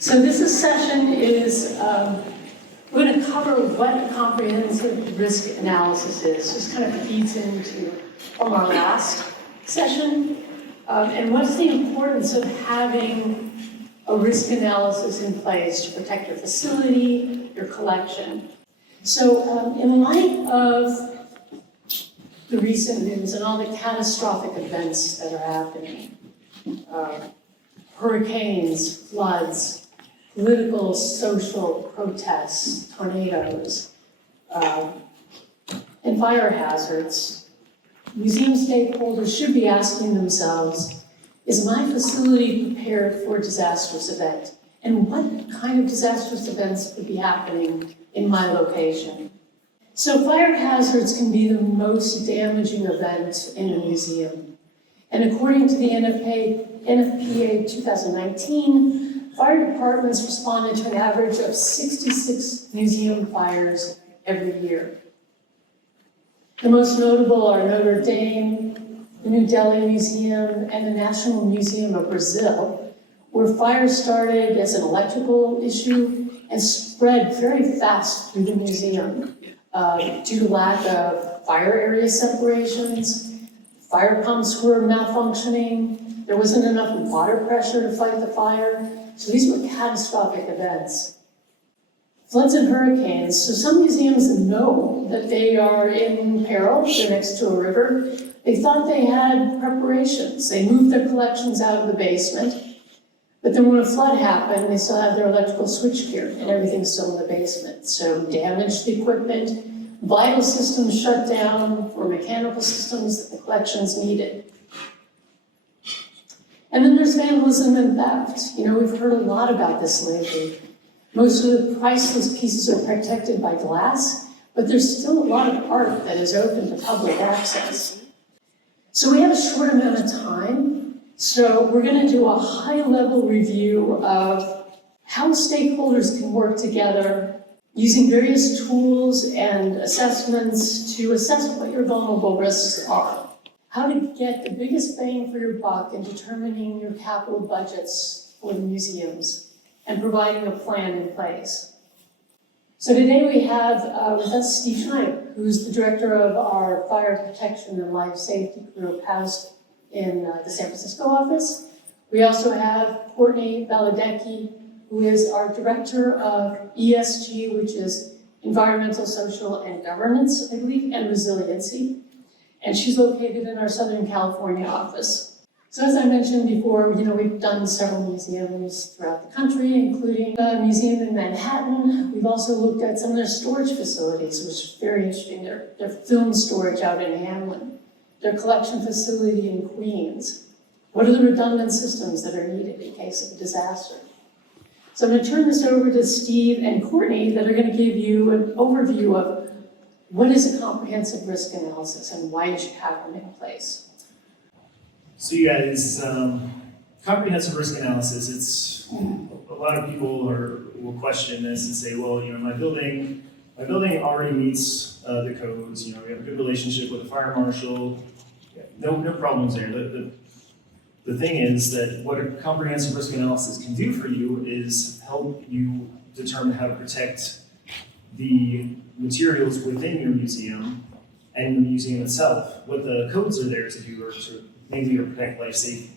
So this session is, we're going to cover what a comprehensive risk analysis is. Just kind of feeds into from our last session. And what's the importance of having a risk analysis in place to protect your facility, your collection. So in light of the recent news and all the catastrophic events that are happening, hurricanes, floods, political, social protests, tornadoes, and fire hazards, museum stakeholders should be asking themselves, is my facility prepared for a disastrous event? And what kind of disastrous events could be happening in my location? So fire hazards can be the most damaging event in a museum. And according to the NFPA 2019, fire departments responded to an average of 66 museum fires every year. The most notable are Notre Dame, the New Delhi Museum, and the National Museum of Brazil, where fires started as an electrical issue and spread very fast through the museum due to lack of fire area separations. Fire pumps were malfunctioning. There wasn't enough water pressure to fight the fire. So these were catastrophic events. Floods and hurricanes. So some museums know that they are in peril. They're next to a river. They thought they had preparations. They moved their collections out of the basement. But then when a flood happened, they still had their electrical switchgear and everything's still in the basement. So damaged equipment, vital systems shut down for mechanical systems that the collections needed. And then there's vandalism and theft. You know, we've heard a lot about this lately. Most of the priceless pieces are protected by glass, but there's still a lot of art that is open to public access. So we have a short amount of time, so we're going to do a high-level review of how stakeholders can work together using various tools and assessments to assess what your vulnerable risks are. How to get the biggest bang for your buck in determining your capital budgets for the museums and providing a plan in place. So today we have with us Steve Schneider, who's the director of our Fire Protection and Life Safety Group housed in the San Francisco office. We also have Courtney Valadecki, who is our director of ESG, which is Environmental, Social, and Governance, I believe, and Resiliency. And she's located in our Southern California office. So as I mentioned before, you know, we've done several museums throughout the country, including a museum in Manhattan. We've also looked at some of their storage facilities, which is very interesting. Their film storage out in Hamlin, their collection facility in Queens. What are the redundant systems that are needed in case of a disaster? So I'm going to turn this over to Steve and Courtney that are going to give you an overview of what is a comprehensive risk analysis and why you should have them in place. So you guys, comprehensive risk analysis, it's, a lot of people will question this and say, well, you know, my building already meets the codes, you know, we have a good relationship with the fire marshal, no problems there. The thing is that what a comprehensive risk analysis can do for you is help you determine how to protect the materials within your museum and the museum itself. What the codes are there to do are to mainly to protect life safety.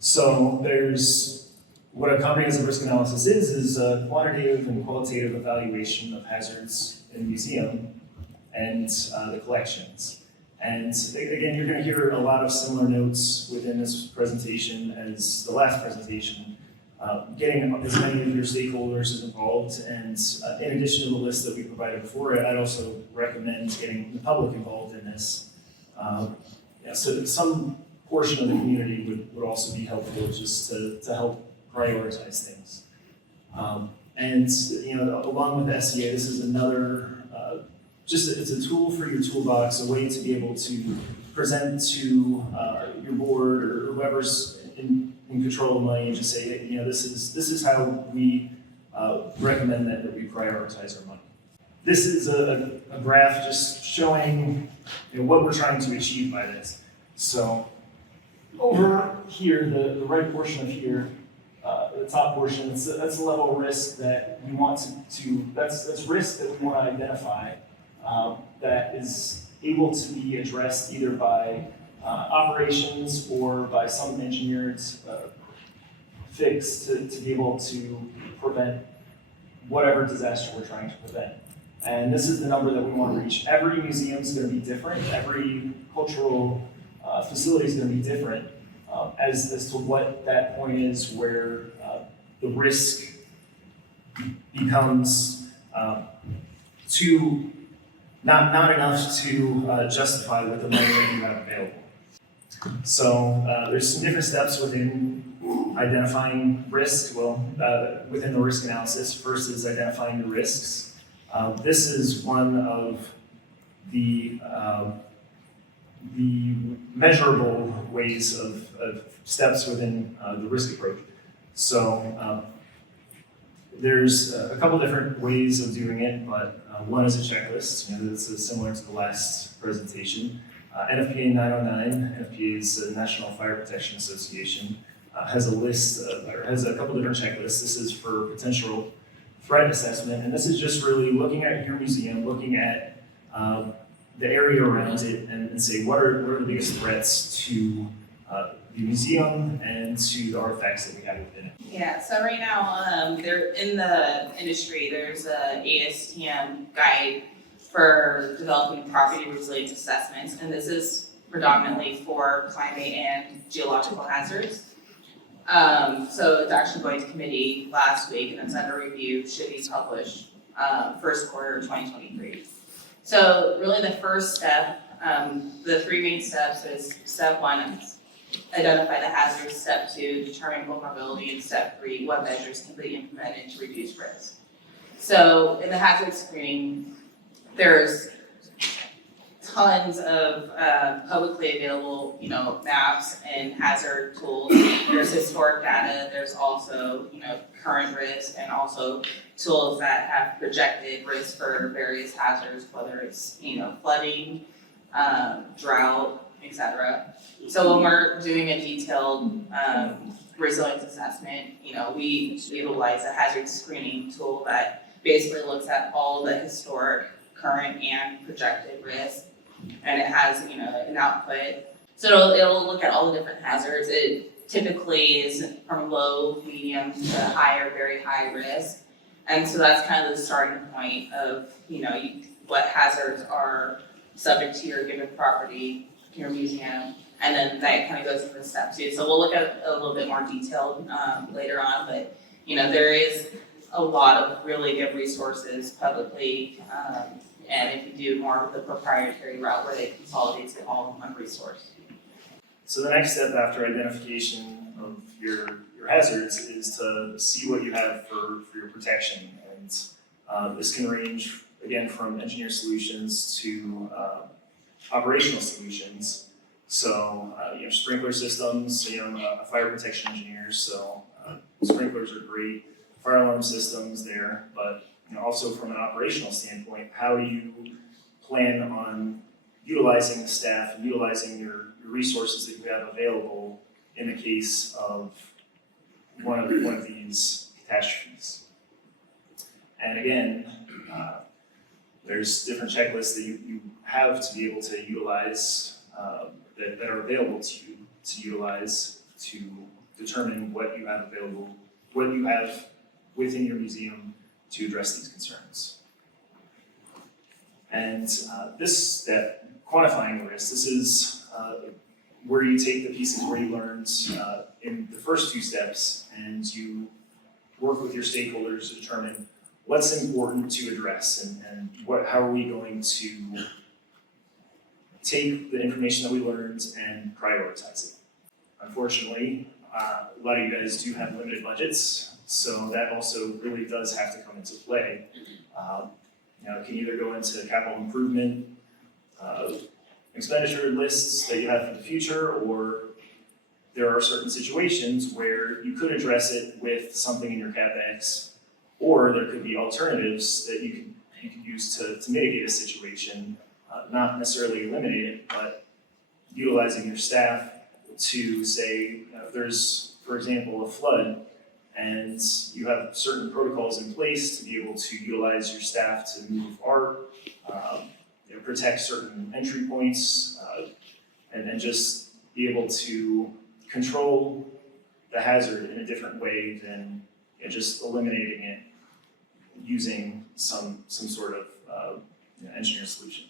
So there's, what a comprehensive risk analysis is a quantitative and qualitative evaluation of hazards in the museum and the collections. And again, you're going to hear a lot of similar notes within this presentation as the last presentation, getting as many of your stakeholders involved. And in addition to the list that we provided before, I'd also recommend getting the public involved in this. So that some portion of the community would also be helpful just to help prioritize things. And you know, along with the SCA, this is another, it's a tool for your toolbox, a way to be able to present to your board or whoever's in control of money and just say, hey, you know, this is how we recommend that we prioritize our money. This is a graph just showing, you know, what we're trying to achieve by this. So over here, the right portion of here the top portion, that's a level of risk that we want that's risk that we want to identify that is able to be addressed either by operations or by some engineered fix to be able to prevent whatever disaster we're trying to prevent. And this is the number that we want to reach. Every museum is going to be different. Every cultural facility is going to be different as to what that point is where the risk becomes too not enough to justify with the money that you have available. So there's some different steps within identifying risk. Well, within the risk analysis, first is identifying the risks. This is one of the measurable ways of steps within the risk approach. So there's a couple different ways of doing it, but one is a checklist. This is similar to the last presentation. NFPA 909, NFPA is the National Fire Protection Association, has a list or has a couple different checklists. This is for potential threat assessment, and this is just really looking at your museum, looking at the area around it, and say what are the biggest threats to the museum and to the artifacts that we have within it. Yeah, so right now, there in the industry, there's a ASTM guide for developing property resilience assessments, and this is predominantly for climate and geological hazards. So it's actually going to committee last week, and it's under review, should be published first quarter of 2023. So really the first step, the three main steps is step one, identify the hazards, step two, determine vulnerability, and step three, what measures can be implemented to reduce risk. So in the hazard screening, there's tons of publicly available, maps and hazard tools. There's historic data. There's also, current risk, and also tools that have projected risk for various hazards, whether it's, flooding, drought, etc. So when we're doing a detailed resilience assessment, we utilize a hazard screening tool that basically looks at all the historic, current, and projected risk, and it has an output. So it'll look at all the different hazards. It typically is from low, medium to high or very high risk, and so that's kind of the starting point of what hazards are subject to your given property, your museum, and then that kind of goes into step two. So we'll look at it a little bit more detailed later on, but there is a lot of really good resources publicly, and if you do more of the proprietary route where they consolidate it all in one resource. So the next step after identification of your hazards is to see what you have for your protection, and this can range again from engineered solutions to operational solutions. So sprinkler systems. I'm a fire protection engineer, so sprinklers are great. Fire alarm systems there, but also from an operational standpoint, how do you plan on utilizing the staff and utilizing your resources that you have available in the case of one of these catastrophes? And again, there's different checklists that you have to be able to utilize that are available to you to utilize to determine what you have available, what you have within your museum to address these concerns. And this step, quantifying the risk, this is where you take the pieces where you learned in the first two steps and you work with your stakeholders to determine what's important to address and how are we going to take the information that we learned and prioritize it. Unfortunately, a lot of you guys do have limited budgets, so that also really does have to come into play. It can either go into capital improvement, expenditure lists that you have for the future, or there are certain situations where you could address it with something in your CapEx, or there could be alternatives that you could use to mitigate a situation, not necessarily eliminate it, but utilizing your staff to say, if there's, for example, a flood, and you have certain protocols in place to be able to utilize your staff to move art, protect certain entry points, and then just be able to control the hazard in a different way than just eliminating it using some sort of engineered solution.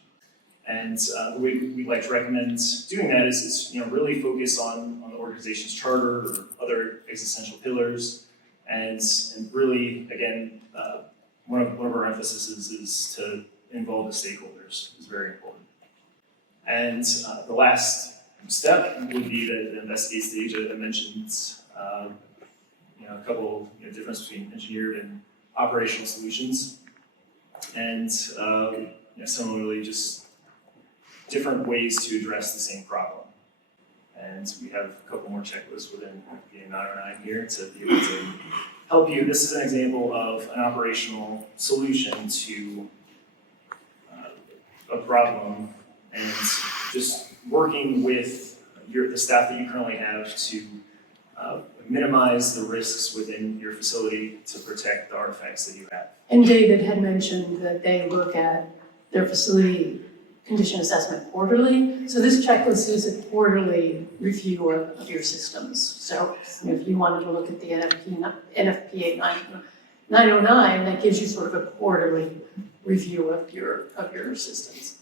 And the way we like to recommend doing that is really focus on the organization's charter or other existential pillars, and really again one of our emphases is to involve the stakeholders. Is very important. And the last step would be the investigate stage. I mentioned a couple difference between engineered and operational solutions, and similarly just different ways to address the same problem. And we have a couple more checklists within IAM 909 here to be able to help you. This is an example of an operational solution to a problem, and just working with the staff that you currently have to minimize the risks within your facility to protect the artifacts that you have. And David had mentioned that they look at their facility condition assessment quarterly. So this checklist is a quarterly review of your systems. So if you wanted to look at the NFPA 909, that gives you sort of a quarterly review of your systems.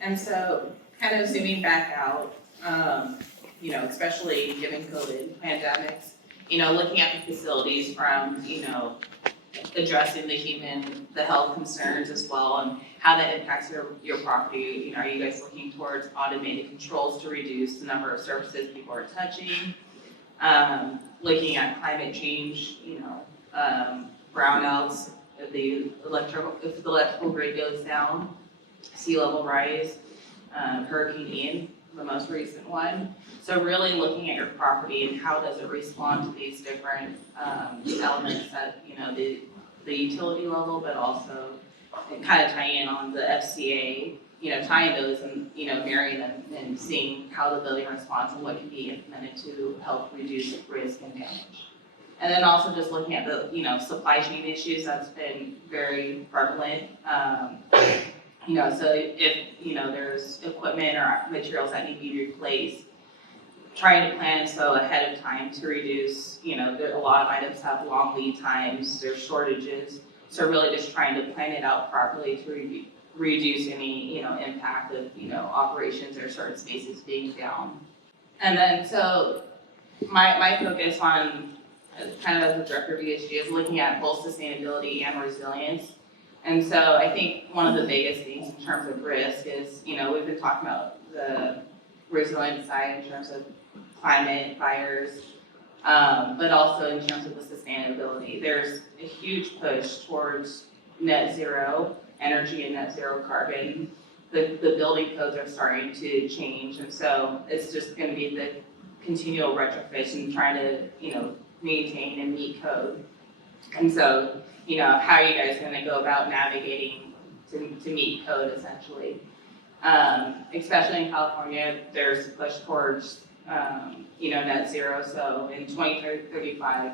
And so, kind of zooming back out, especially given COVID pandemics, looking at the facilities from, addressing the health concerns as well, and how that impacts your property. Are you guys looking towards automated controls to reduce the number of surfaces people are touching? Looking at climate change, brownouts, if the electrical grid goes down, sea level rise, Hurricane Ian, the most recent one. So really looking at your property and how does it respond to these different elements at the utility level, but also kind of tying in on the FCA, tying those and marrying them and seeing how the building responds and what can be implemented to help reduce risk and damage. And then also just looking at the supply chain issues that's been very prevalent. So if there's equipment or materials that need to be replaced, trying to plan so ahead of time to reduce, a lot of items have long lead times, there's shortages. So really just trying to plan it out properly to reduce any, impact of, operations or certain spaces being down. And then so my focus on kind of as a director of ESG is looking at both sustainability and resilience. And so I think one of the biggest things in terms of risk is, we've been talking about the resilience side in terms of climate, fires, but also in terms of the sustainability. There's a huge push towards net zero energy and net zero carbon. The building codes are starting to change, and so it's just going to be the continual retrofit and trying to, maintain and meet code. And so, how are you guys going to go about navigating to meet code essentially? Especially in California, there's a push towards net zero. So in 2035,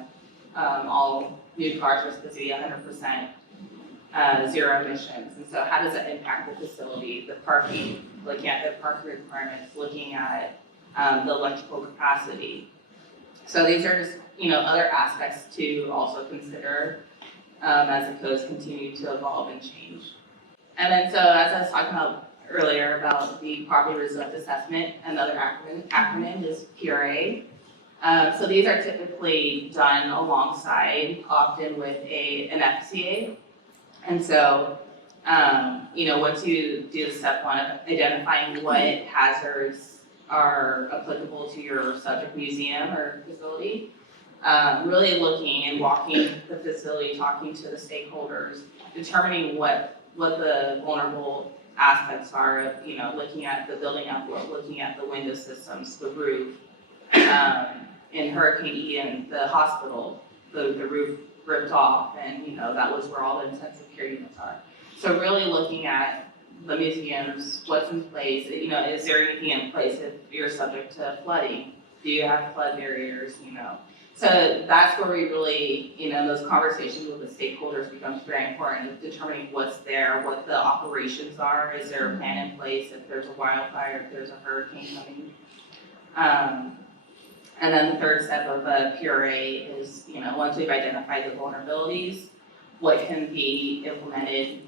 all new cars are supposed to be 100% zero emissions. And so how does that impact the facility, the parking, looking at the parking requirements, looking at the electrical capacity. So these are just, other aspects to also consider as the codes continue to evolve and change. And then so as I was talking about earlier about the property resilience assessment, another acronym is PRA. So these are typically done alongside, often with an FCA. And so, once you do the step one of identifying what hazards are applicable to your subject museum or facility, really looking and walking the facility, talking to the stakeholders, determining what the vulnerable aspects are of, looking at the building envelope, looking at the window systems, the roof. In Hurricane Ian, the hospital, the roof ripped off, and that was where all the intensive care units are. So really looking at the museums, what's in place, is there anything in place if you're subject to flooding? Do you have flood barriers, So that's where we really, those conversations with the stakeholders becomes very important, of determining what's there, what the operations are, is there a plan in place if there's a wildfire, if there's a hurricane coming. And then the third step of a PRA is, once we've identified the vulnerabilities, what can be implemented,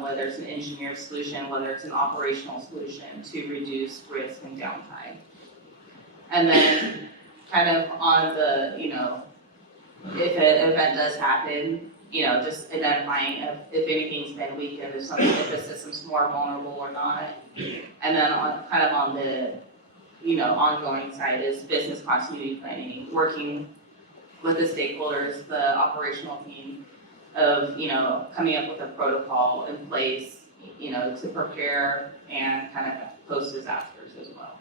whether it's an engineered solution, whether it's an operational solution to reduce risk and downtime. And then kind of on the, if an event does happen, just identifying if anything's been weakened, if the system's more vulnerable or not. And then on the, ongoing side is business continuity planning, working with the stakeholders, the operational team of, coming up with a protocol in place, to prepare and kind of post disasters as well.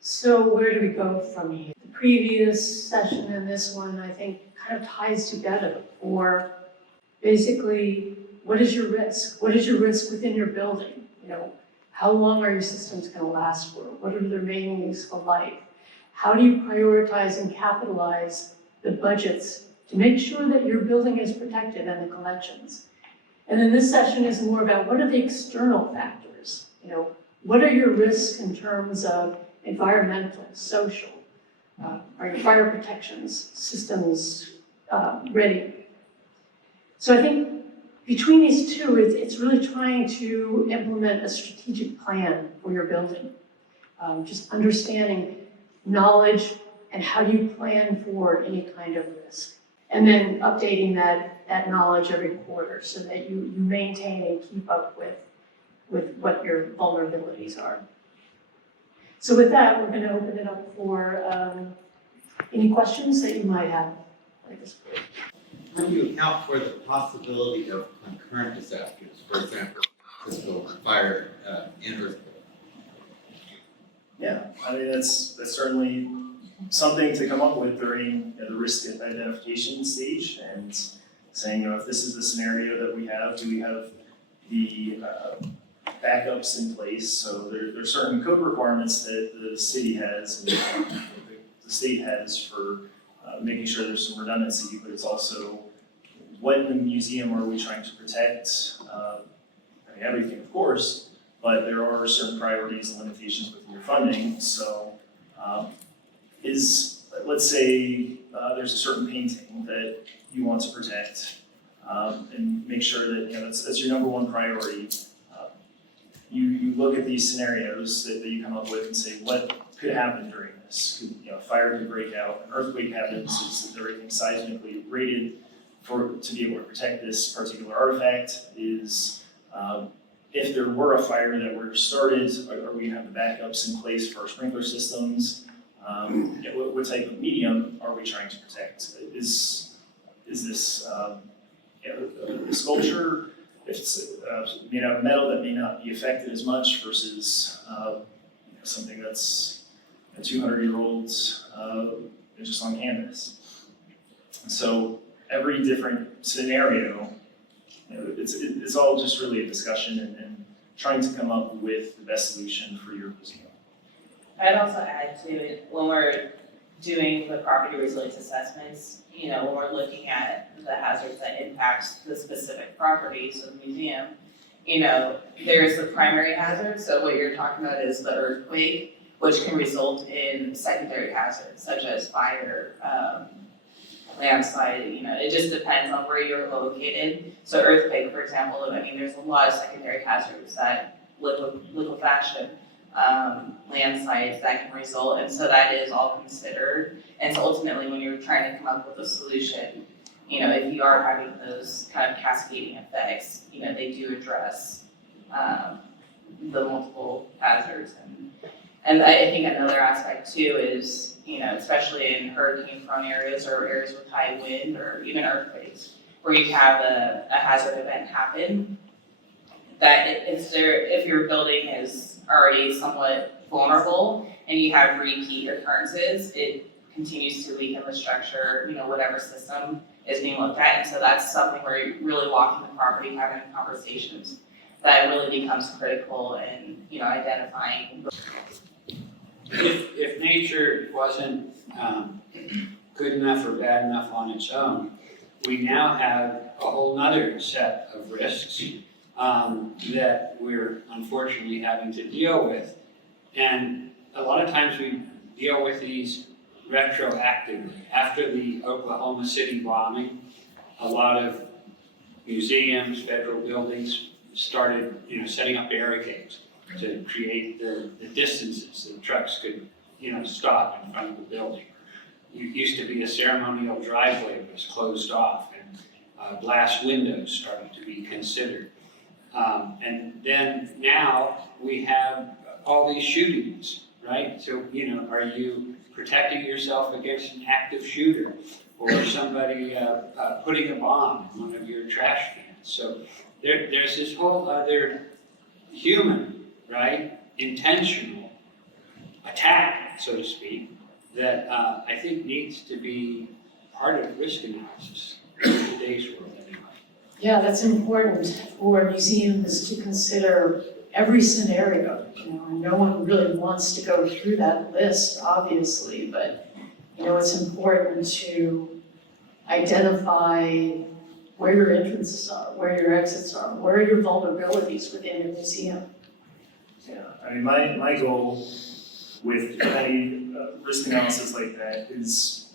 So where do we go from here? The previous session and this one, I think, kind of ties together. Or basically, what is your risk? What is your risk within your building? How long are your systems going to last for? What are their remaining useful life? How do you prioritize and capitalize the budgets to make sure that your building is protected and the collections? And then this session is more about what are the external factors? What are your risks in terms of environmental, social? Are your fire protections systems ready? So I think between these two, it's really trying to implement a strategic plan for your building. Just understanding knowledge and how do you plan for any kind of risk. And then updating that knowledge every quarter so that you maintain and keep up with what your vulnerabilities are. So with that, we're going to open it up for any questions that you might have at this point. How do you account for the possibility of concurrent disasters, for example, physical fire and earthquake? Yeah, I mean, that's certainly something to come up with during the risk identification stage, and saying, if this is the scenario that we have, do we have the backups in place? So there are certain code requirements that the city has and the state has for making sure there's some redundancy, but it's also what in the museum are we trying to protect? Everything, of course, but there are certain priorities and limitations within your funding. So let's say there's a certain painting that you want to protect and make sure that that's your number one priority. You look at these scenarios that you come up with and say, what could happen during this? Fire could break out, an earthquake happens, is everything seismically rated to be able to protect this particular artifact? Is if there were a fire that were started, are we going to have the backups in place for our sprinkler systems? What type of medium are we trying to protect? Is this a sculpture? If it's made out of metal, that may not be affected as much versus something that's a 200-year-old just on canvas. So every different scenario, it's all just really a discussion and trying to come up with the best solution for your museum. I'd also add to it, when we're doing the property resilience assessments, when we're looking at the hazards that impacts the specific property, so the museum, there's the primary hazard. So what you're talking about is the earthquake, which can result in secondary hazards such as fire, landslide. It just depends on where you're located. So earthquake, for example, there's a lot of secondary hazards that liquefaction, landslides that can result, and so that is all considered. And so ultimately, when you're trying to come up with a solution, if you are having those kind of cascading effects, they do address the multiple hazards. And I think another aspect too is, especially in hurricane-prone areas or areas with high wind or even earthquakes, where you have a hazard event happen, that if your building is already somewhat vulnerable and you have repeat occurrences, it continues to weaken the structure, whatever system is being looked at. And so that's something where you're really walking the property, having conversations, that really becomes critical in, identifying. If nature wasn't good enough or bad enough on its own, we now have a whole nother set of risks that we're unfortunately having to deal with. And a lot of times we deal with these retroactively. After the Oklahoma City bombing, a lot of museums, federal buildings started, setting up barricades to create the distances that trucks could, stop in front of the building. It used to be a ceremonial driveway that was closed off, and glass windows started to be considered. And then now we have all these shootings, right? So, are you protecting yourself against an active shooter or somebody putting a bomb in one of your trash cans? So there's this whole other human, right, intentional attack, so to speak, that I think needs to be part of risk analysis in today's world anyway. Yeah, that's important for museums to consider every scenario, and no one really wants to go through that list, obviously, but, it's important to identify where your entrances are, where your exits are, where are your vulnerabilities within a museum. Yeah, I mean, my goal with any risk analysis like that is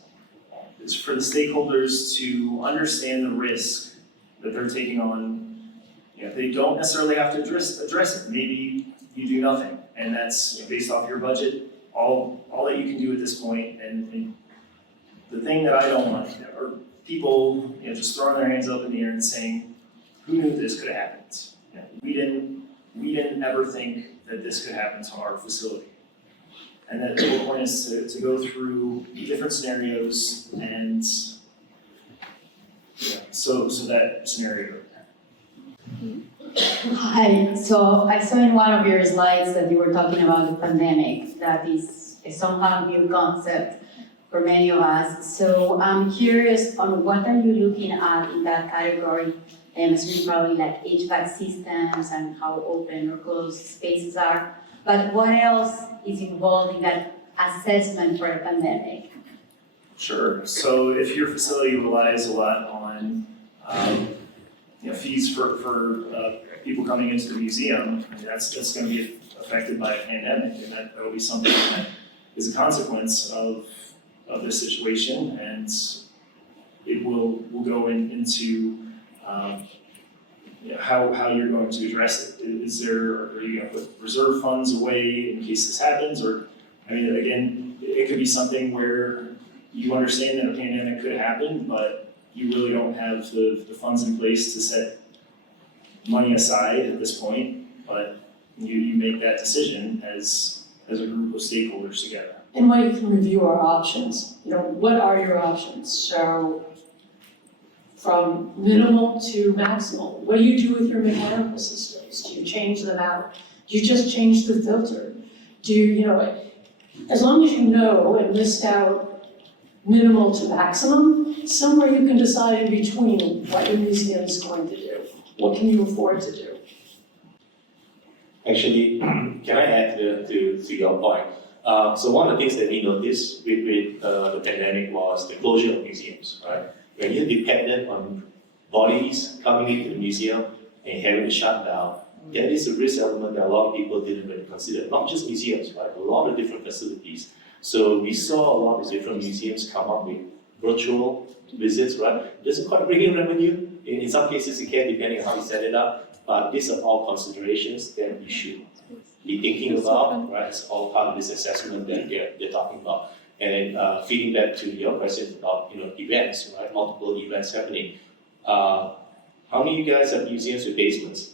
for the stakeholders to understand the risk that they're taking on. They don't necessarily have to address it. Maybe you do nothing, and that's based off your budget, all that you can do at this point. And the thing that I don't want are people, just throwing their hands up in the air and saying, "Who knew this could have happened? We didn't ever think that this could happen to our facility." And that the whole point is to go through different scenarios and so that scenario. Hi, so I saw in one of your slides that you were talking about the pandemic, that is somehow a new concept for many of us. So I'm curious on what are you looking at in that category? I'm assuming probably like HVAC systems and how open or closed spaces are. But what else is involved in that assessment for a pandemic? Sure. So if your facility relies a lot on fees for people coming into the museum, that's going to be affected by a pandemic, and that will be something that is a consequence of this situation, and it will go into how you're going to address it. Are you going to put reserve funds away in case this happens, or again, it could be something where you understand that a pandemic could happen, but you really don't have the funds in place to set money aside at this point, but you make that decision as a group of stakeholders together. And why you can review our options, what are your options? So from minimal to maximal, what do you do with your mechanical systems? Do you change them out? Do you just change the filter? Do you, as long as you know and list out minimal to maximum, somewhere you can decide in between what your museum is going to do. What can you afford to do? Actually, can I add to your point? So one of the things that we noticed with the pandemic was the closure of museums, right? When you're dependent on bodies coming into the museum and having to shut down, there is a risk element that a lot of people didn't really consider. Not just museums, right? A lot of different facilities. So we saw a lot of different museums come up with virtual visits, right? It doesn't quite bring in revenue. In some cases it can, depending on how you set it up. But these are all considerations that we should be thinking about, right? It's all part of this assessment that they're talking about. And feeding back to your questions about events, right? Multiple events happening. How many of you guys have museums with basements?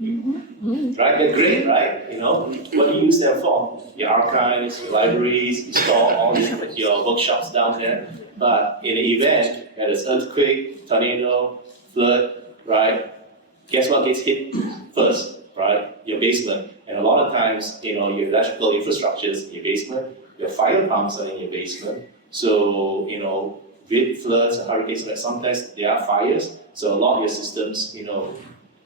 Right, they're great, right? What do you use them for? Your archives, your libraries, you store all your bookshops down there. But in an event, there's earthquake, tornado, flood, right? Guess what gets hit first, right? Your basement. And a lot of times, your electrical infrastructures in your basement, your fire pumps are in your basement. So, with floods and hurricanes, like sometimes there are fires. So a lot of your systems,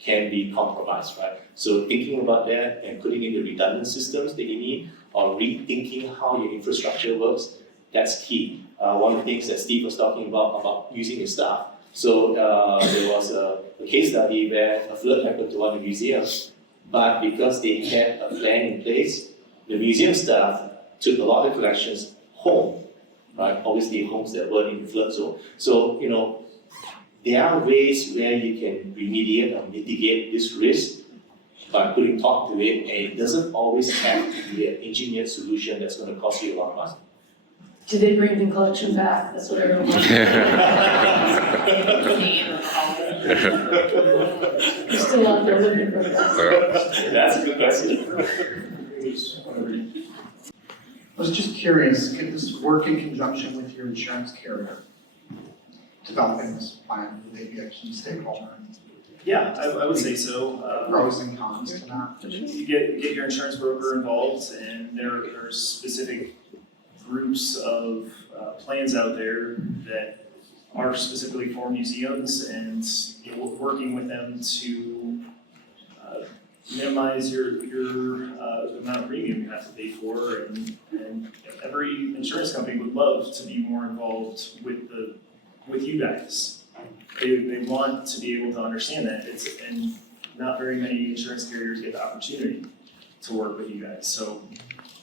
can be compromised, right? So thinking about that and putting in the redundant systems that you need, or rethinking how your infrastructure works, that's key. One of the things that Steve was talking about using his staff. So there was a case study where a flood happened to one of the museums, but because they had a plan in place, the museum staff took a lot of collections home, right? Obviously homes that weren't in the flood zone. So, there are ways where you can remediate or mitigate this risk by putting thought to it, and it doesn't always have to be an engineered solution that's going to cost you a lot of money. Did they bring the collection back? That's what everyone wants. You're still out there looking for that. That's a good question. I was just curious, could this work in conjunction with your insurance carrier? Developing this plan, would they be a key stakeholder? Yeah, I would say so. Pros and cons to that? You get your insurance broker involved, and there are specific groups of plans out there that are specifically for museums, and working with them to minimize your the amount of premium you have to pay for, and every insurance company would love to be more involved with you guys. They want to be able to understand that, and not very many insurance carriers get the opportunity to work with you guys, so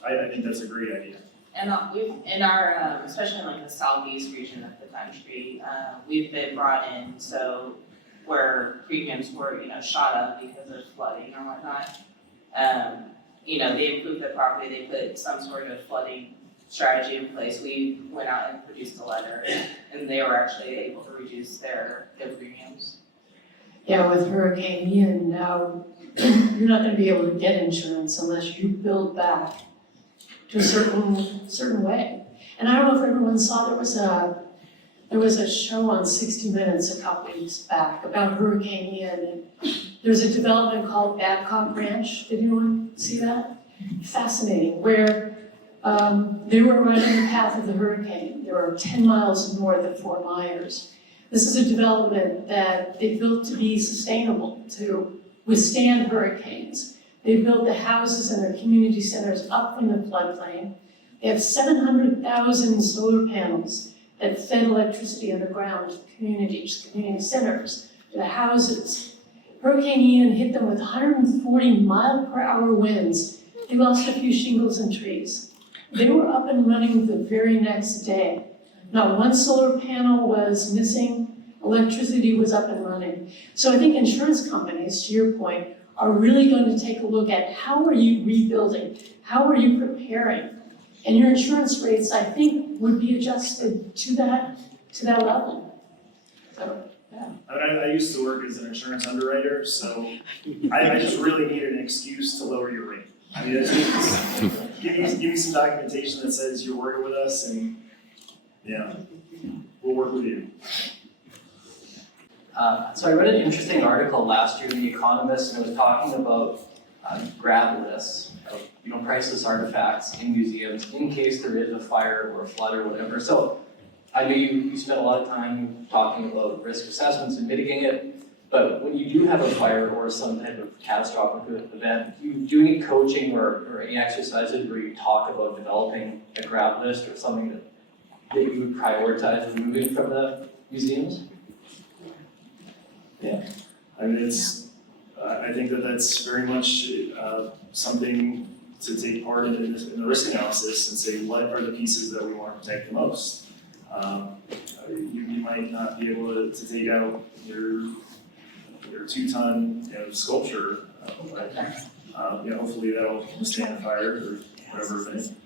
I think that's a great idea. And we've, in our, especially in like the southeast region of the country, we've been brought in, so where premiums were, shot up because of flooding or whatnot. They improved the property, they put some sort of flooding strategy in place. We went out and produced a letter, and they were actually able to reduce their premiums. Yeah, with Hurricane Ian now, you're not gonna be able to get insurance unless you build back to a certain way. And I don't know if everyone saw, there was a show on 60 Minutes a couple weeks back about Hurricane Ian. And there's a development called Babcock Ranch. Did anyone see that? Fascinating, where they were right in the path of the hurricane. They were 10 miles north of Fort Myers. This is a development that they built to be sustainable, to withstand hurricanes. They built the houses and their community centers up from the floodplain. They have 700,000 solar panels that fed electricity underground to community centers, to the houses. Hurricane Ian hit them with 140 mile-per-hour winds. They lost a few shingles and trees. They were up and running the very next day. Not one solar panel was missing, electricity was up and running. So I think insurance companies, to your point, are really going to take a look at how are you rebuilding, how are you preparing? And your insurance rates, I think, would be adjusted to that level. So, yeah. I used to work as an insurance underwriter, so I just really needed an excuse to lower your rate. I mean, give me some documentation that says you're working with us, and we'll work with you. So I read an interesting article last year in The Economist, and it was talking about grab lists of priceless artifacts in museums in case there is a fire or a flood or whatever. So I know you spent a lot of time talking about risk assessments and mitigating it, but when you do have a fire or some type of catastrophic event, do you do any coaching or any exercises where you talk about developing a grab list or something that you would prioritize removing from the museums? Yeah, I mean, I think that's very much something to take part in the risk analysis and say, what are the pieces that we want to protect the most? You might not be able to take out your 2-ton sculpture, but hopefully that'll withstand a fire or whatever event.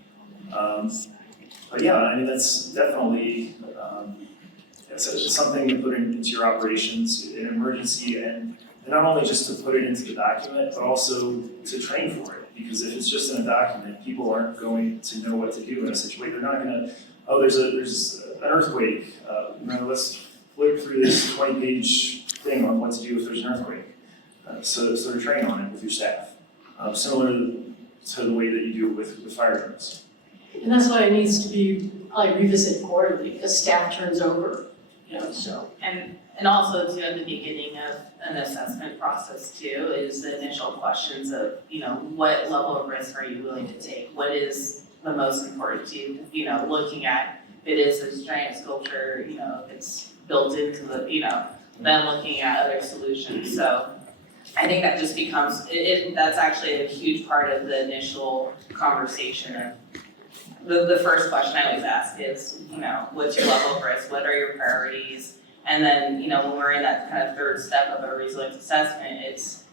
But yeah, I mean, that's definitely it's something to put into your operations in emergency, and not only just to put it into the document, but also to train for it. Because if it's just in a document, people aren't going to know what to do in a situation. They're not going to, there's an earthquake. Let's flip through this 20-page thing on what to do if there's an earthquake. So to train on it with your staff, similar to the way that you do with fire drills. And that's why it needs to be probably revisited quarterly, because staff turns over. So, and also too, at the beginning of an assessment process too, is the initial questions of, what level of risk are you willing to take? What is the most important to you? Looking at, if it is this giant sculpture, if it's built into the, then looking at other solutions. So I think that just becomes, that's actually a huge part of the initial conversation. The first question I always ask is, what's your level of risk? What are your priorities? And then, when we're in that kind of third step of a resilience assessment, it's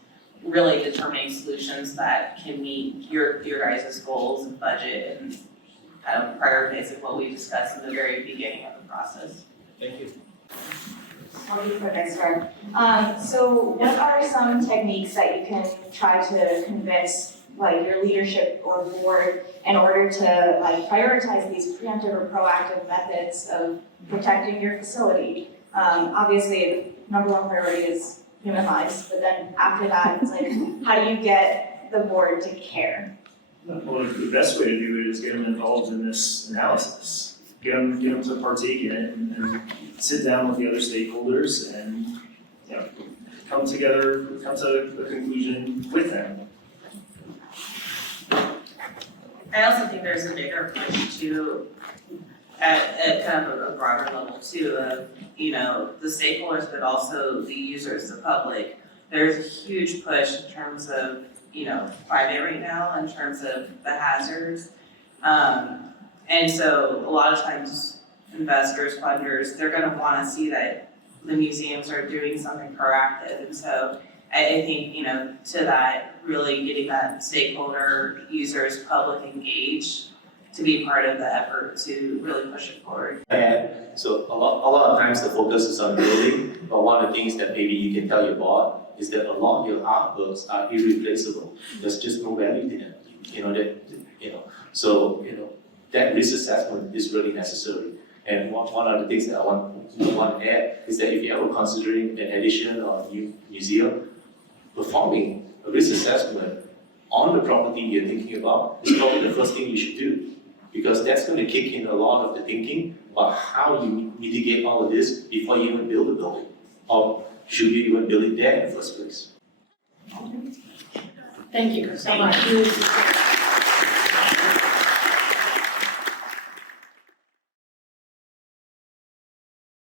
really determining solutions that can meet your guys' goals and budget and kind of prioritizing what we discussed in the very beginning of the process. Thank you. I'll be quick, I start. So what are some techniques that you can try to convince your leadership or board in order to prioritize these preemptive or proactive methods of protecting your facility? Obviously, the number one priority is human lives, but then after that, it's how do you get the board to care? Well, the best way to do it is get them involved in this analysis. Get them to partake in it and sit down with the other stakeholders and, come to a conclusion with them. I also think there's a bigger push too, at kind of a broader level too, of, the stakeholders, but also the users, the public. There's a huge push in terms of, climate right now, in terms of the hazards. And so a lot of times investors, funders, they're gonna wanna see that the museums are doing something proactive. And so I think, to that, really getting that stakeholder, users, public engaged to be part of the effort to really push it forward. And so a lot of times the focus is on building, but one of the things that maybe you can tell your board is that a lot of your artworks are irreplaceable. There's just no value to them. So that risk assessment is really necessary. And one of the things that I want to add is that if you're ever considering an addition or a new museum, performing a risk assessment on the property you're thinking about is probably the first thing you should do. Because that's going to kick in a lot of the thinking about how you mitigate all of this before you even build a building. Or should you even build it there in the first place? Thank you so much.